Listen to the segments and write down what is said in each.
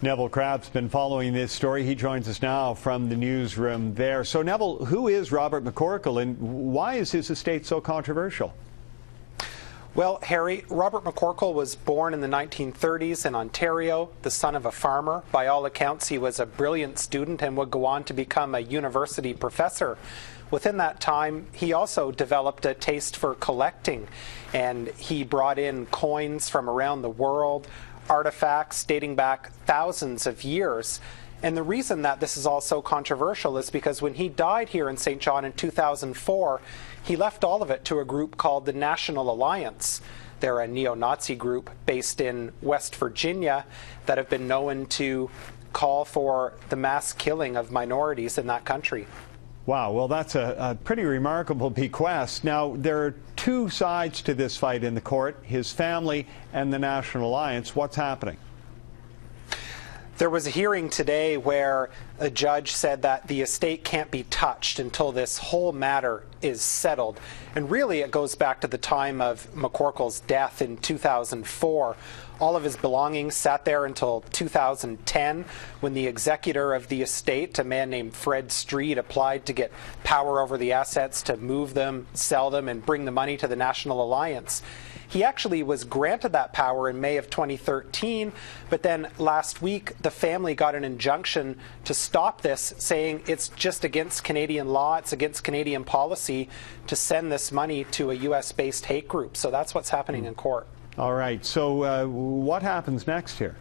Neville Crabb's been following this story. He joins us now from the newsroom there. So, Neville, who is Robert McCorkill and why is his estate so controversial? Well, Harry, Robert McCorkill was born in the 1930s in Ontario, the son of a farmer. By all accounts, he was a brilliant student and would go on to become a university professor. Within that time, he also developed a taste for collecting, and he brought in coins from around the world, artifacts dating back thousands of years. And the reason that this is all so controversial is because when he died here in St. John in 2004, he left all of it to a group called the National Alliance. They're a neo-Nazi group based in West Virginia that have been known to call for the mass killing of minorities in that country. Wow, well, that's a pretty remarkable bequest. Now, there are two sides to this fight in the court, his family and the National Alliance. What's happening? There was a hearing today where a judge said that the estate can't be touched until this whole matter is settled. And really, it goes back to the time of McCorkill's death in 2004. All of his belongings sat there until 2010 when the executor of the estate, a man named Fred Street, applied to get power over the assets to move them, sell them, and bring the money to the National Alliance. He actually was granted that power in May of 2013, but then last week the family got an injunction to stop this, saying it's just against Canadian law, it's against Canadian policy to send this money to a US-based hate group. So that's what's happening in court. All right, so what happens next here?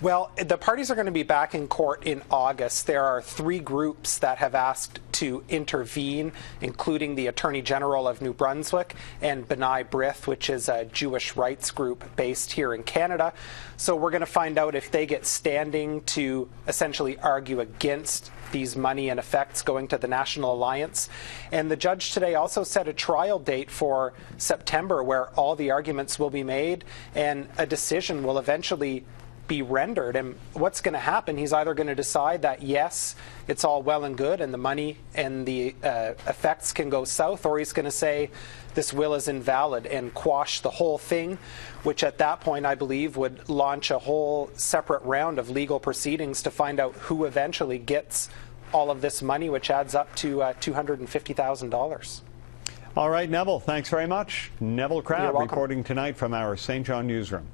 Well, the parties are going to be back in court in August. There are three groups that have asked to intervene, including the Attorney General of New Brunswick and B'nai B'rith, which is a Jewish rights group based here in Canada. So we're going to find out if they get standing to essentially argue against these money and effects going to the National Alliance. And the judge today also set a trial date for September where all the arguments will be made and a decision will eventually be rendered. And what's going to happen, he's either going to decide that yes, it's all well and good and the money and the effects can go south, or he's going to say this will is invalid and quash the whole thing, which at that point I believe would launch a whole separate round of legal proceedings to find out who eventually gets all of this money, which adds up to $250,000. All right, Neville, thanks very much. Neville Crabb reporting tonight from our St. John newsroom.